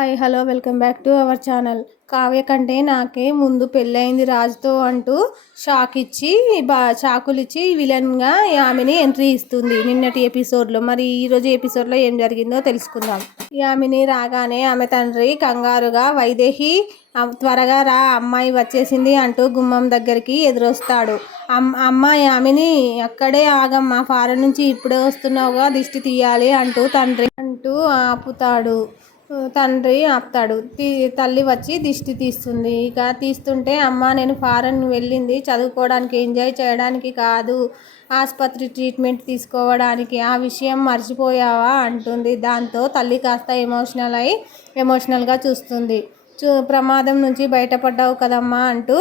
Hi hello welcome back to our channel. Kavya కంటే నాకే ముందు పెళ్ళయింది రాజుతో అంటూ షాక్ ఇచ్చి బా షాకులు ఇచ్చి విలన్గా ఆమెని ఎంట్రీ ఇస్తుంది. నిన్నటి ఎపిసోడ్లో మరి ఈరోజు ఎపిసోడ్లో ఏం జరిగిందో తెలుసుకుందాం. ఆమెని రాగానే ఆమె తండ్రి కంగారుగా వైదేహి త్వరగా రా అమ్మాయి వచ్చేసింది అంటూ గుమ్మం దగ్గరికి ఎదురొస్తాడు. అమ్మాయి ఆమెని అక్కడే ఆగమ్మా ఫారెన్ నుంచి ఇప్పుడే వస్తున్నావుగా దిష్టి తీయాలి అంటూ తండ్రి అంటూ ఆపుతాడు. తండ్రి ఆపుతాడు. తీ తల్లి వచ్చి దిష్టి తీస్తుంది. ఇక తీస్తుంటే అమ్మ నేను ఫారెన్ వెళ్ళింది. చదువుకోవడానికి ఎంజాయ్ చేయడానికి కాదు. ఆసుపత్రి ట్రీట్మెంట్ తీసుకోవడానికి. ఆ విషయం మర్చిపోయావా? అంటుంది. దాంతో తల్లి కాస్త ఎమోషనల్ అయి ఎమోషనల్గా చూస్తుంది. ప్రమాదం నుంచి బయటపడ్డావు కదమ్మా అంటూ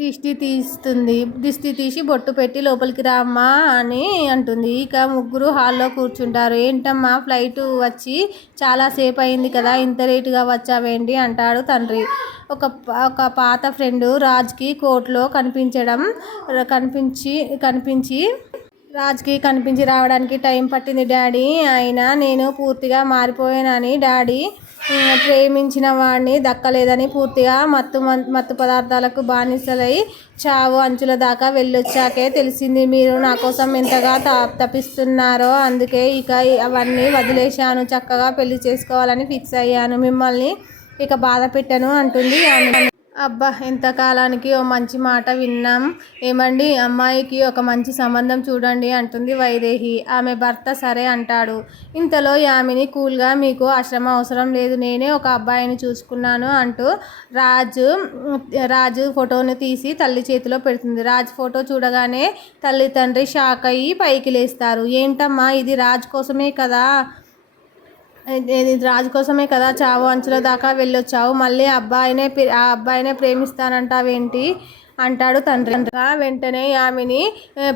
దిష్టి తీస్తుంది. దిష్టి తీసి బొట్టు పెట్టి లోపలికి రామ్మా అని అంటుంది. ఇక ముగ్గురు హాల్లో కూర్చుంటారు. ఏంటమ్మా ఫ్లైట్ వచ్చి చాలాసేపు అయింది కదా ఇంత లేటుగా వచ్చావేంటి అంటాడు తండ్రి. ఒక ఒక పాత ఫ్రెండ్ రాజ్కి కోర్టులో కనిపించడం కనిపించి కనిపించి రాజ్కి కనిపించి రావడానికి టైం పట్టింది డాడీ. అయినా నేను పూర్తిగా మారిపోయానని డాడీ ప్రేమించిన వాడిని దక్కలేదని పూర్తిగా మత్తు మత్తు పదార్థాలకు బానిసలై చావు అంచుల దాకా వెళ్ళొచ్చాకే తెలిసింది. మీరు నా కోసం ఎంతగా తప్పిస్తున్నారో అందుకే ఇక అవన్నీ వదిలేశాను. చక్కగా పెళ్ళి చేసుకోవాలని ఫిక్స్ అయ్యాను. మిమ్మల్ని ఇక బాధ పెట్టను అంటుంది అబ్బా ఎంతకాలానికి ఓ మంచి మాట విన్నాం. ఏమండి? అమ్మాయికి ఒక మంచి సంబంధం చూడండి అంటుంది వైదేహి. ఆమె భర్త సరే అంటాడు. ఇంతలో యామిని కూల్గా మీకు ఆశ్రమ అవసరం లేదు. నేనే ఒక అబ్బాయిని చూసుకున్నాను అంటూ రాజు రాజు ఫోటోని తీసి తల్లి చేతిలో పెడుతుంది. రాజు ఫోటో చూడగానే తల్లి తండ్రి షాక్ అయ్యి పైకి లేస్తారు. ఏంటమ్మా ఇది రాజు కోసమే కదా? రాజు కోసమే కదా చావు అంచుల దాకా వెళ్ళొచ్చావు. మళ్ళీ అబ్బాయినే ఆ అబ్బాయినే ప్రేమిస్తానంటావేంటి? అంటాడు తండ్రి. వెంటనే ఆమెని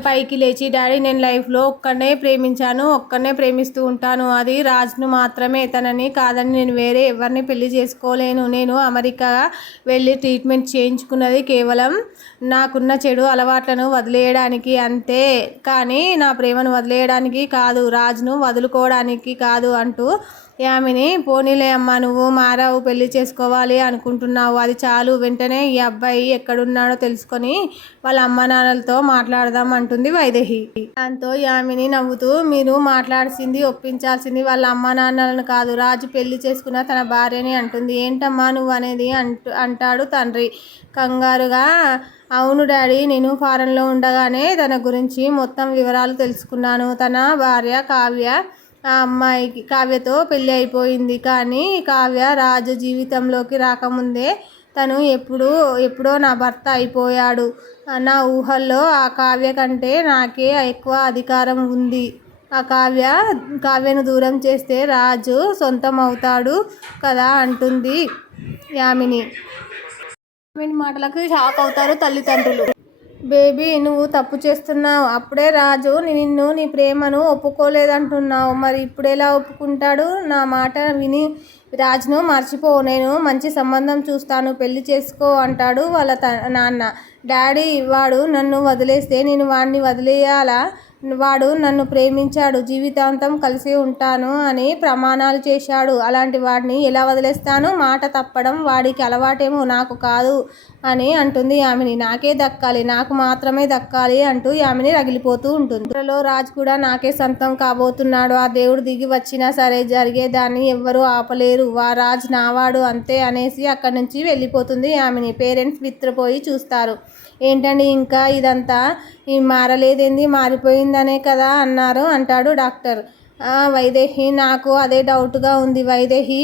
పైకి లేచి డాడీ నేను లైఫ్లో ఒక్కనే ప్రేమించాను ఒక్కనే ప్రేమిస్తూ ఉంటాను. అది రాజ్ను మాత్రమే తనని కాదని నేను వేరే ఎవరిని పెళ్ళి చేసుకోలేను. నేను అమెరికా వెళ్ళి ట్రీట్మెంట్ చేయించుకున్నది కేవలం నాకున్న చెడు అలవాట్లను వదిలేయడానికి అంతే. కానీ నా ప్రేమను వదిలేయడానికి కాదు రాజును వదులుకోవడానికి కాదు అంటూ యామిని పోనీలే అమ్మ నువ్వు మారావు పెళ్ళి చేసుకోవాలి అనుకుంటున్నావు. అది చాలు. వెంటనే ఈ అబ్బాయి ఎక్కడున్నాడో తెలుసుకొని వాళ్ళ అమ్మ నాన్నలతో మాట్లాడదాం అంటుంది వైదేహి. దాంతో యామిని నవ్వుతూ మీరు మాట్లాడాల్సింది ఒప్పించాల్సింది వాళ్ళ అమ్మ నాన్నలను కాదు. రాజు పెళ్ళి చేసుకున్న తన భార్యని అంటుంది. ఏంటమ్మా నువ్వు అనేది అంటు అంటాడు తండ్రి. కంగారుగా అవును డాడీ నేను ఫారెన్లో ఉండగానే తన గురించి మొత్తం వివరాలు తెలుసుకున్నాను. తన భార్య కావ్య ఆ అమ్మాయికి కావ్యతో పెళ్ళి అయిపోయింది. కానీ కావ్య రాజు జీవితంలోకి రాకముందే తను ఎప్పుడు ఎప్పుడో నా భర్త అయిపోయాడు నా ఊహల్లో ఆ కావ్య కంటే నాకే ఎక్కువ అధికారం ఉంది. ఆ కావ్య కావ్యను దూరం చేస్తే రాజు సొంతం అవుతాడు కదా అంటుంది యామిని. యామిని మాటలకు షాక్ అవుతారు తల్లిదండ్రులు. బేబీ నువ్వు తప్పు చేస్తున్నావు. అప్పుడే రాజు నిన్ను నీ ప్రేమను ఒప్పుకోలేదంటున్నావు. మరి ఇప్పుడు ఎలా ఒప్పుకుంటాడు? నా మాట విని రాజును మర్చిపో. నేను మంచి సంబంధం చూస్తాను. పెళ్ళి చేసుకో అంటాడు వాళ్ళ నాన్న. డాడీ వాడు నన్ను వదిలేస్తే నేను వాడిని వదిలేయాలా? వాడు నన్ను ప్రేమించాడు జీవితాంతం కలిసి ఉంటాను అని ప్రమాణాలు చేశాడు. అలాంటి వాడిని ఎలా వదిలేస్తాను? మాట తప్పడం వాడికి అలవాటేమో నాకు కాదు అని అంటుంది ఆమెని నాకే దక్కాలి నాకు మాత్రమే దక్కాలి అంటూ ఆమెని రగిలిపోతూ ఉంటుంది. త్వరలో రాజ్ కూడా నాకే సొంతం కాబోతున్నాడు. ఆ దేవుడు దిగి వచ్చినా సరే జరిగేదాన్ని ఎవ్వరూ ఆపలేరు. వా రాజ్ నావాడు అంతే అనేసి అక్కడి నుంచి వెళ్ళిపోతుంది ఆమెని పేరెంట్స్ విత్రపోయి చూస్తారు. ఏంటండి ఇంకా ఇదంతా? ఈ మారలేదేంది? మారిపోయిందనే కదా అన్నారు అంటాడు డాక్టర్. వైదేహి నాకు అదే డౌట్గా ఉంది వైదేహి.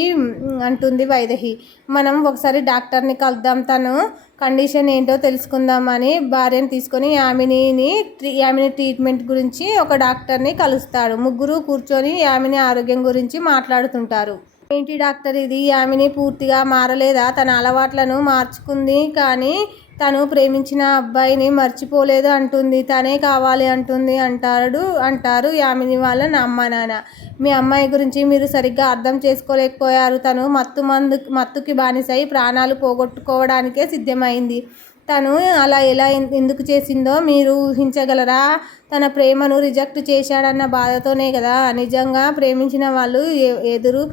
అంటుంది వైదేహి. మనం ఒకసారి డాక్టర్ని కలుద్దాం. తను కండిషన్ ఏంటో తెలుసుకుందామని భార్యను తీసుకొని యామినిని యామిని ట్రీట్మెంట్ గురించి ఒక డాక్టర్ని కలుస్తాడు. ముగ్గురు కూర్చొని యామిని ఆరోగ్యం గురించి మాట్లాడుతుంటారు. ఏంటి డాక్టర్ ఇది? యామిని పూర్తిగా మారలేదా? తన అలవాట్లను మార్చుకుంది కానీ తను ప్రేమించిన అబ్బాయిని మర్చిపోలేదు అంటుంది. తనే కావాలి అంటుంది అంటాడు అంటారు యామిని వాళ్ళ అమ్మ నాన్న. మీ అమ్మాయి గురించి మీరు సరిగ్గా అర్థం చేసుకోలేకపోయారు. తను మత్తు మందు మత్తుకి బానిసై ప్రాణాలు పోగొట్టుకోవడానికే సిద్ధమైంది. తను అలా ఎలా ఎందుకు చేసిందో మీరు ఊహించగలరా? తన ప్రేమను రిజెక్ట్ చేశాడన్న బాధతోనే కదా. నిజంగా ప్రేమించిన వాళ్ళు ఎదురు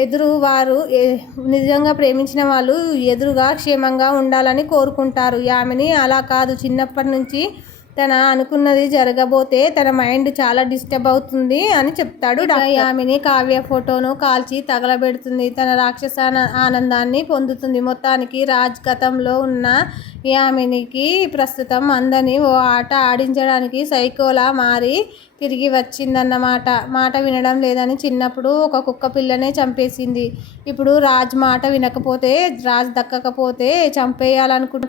ఎదురు వారు ఏ- నిజంగా ప్రేమించిన వాళ్ళు ఎదురుగా క్షేమంగా ఉండాలని కోరుకుంటారు. ఆమెని అలా కాదు. చిన్నప్పటి నుంచి తన అనుకున్నది జరగబోతే తన మైండ్ చాలా డిస్టర్బ్ అవుతుంది అని చెప్తాడు. యామిని కావ్య ఫోటోను కాల్చి తగలబెడుతుంది. తన రాక్షస ఆన- ఆనందాన్ని పొందుతుంది. మొత్తానికి రాజ్ గతంలో ఉన్న యామినికి ప్రస్తుతం అందని ఓ ఆట ఆడించడానికి సైకోలా మారి తిరిగి వచ్చిందన్నమాట. మాట వినడం లేదని చిన్నప్పుడు ఒక కుక్క పిల్లనే చంపేసింది. ఇప్పుడు రాజ్ మాట వినకపోతే రాజ్ దక్కకపోతే చంపేయాలనుకుంటు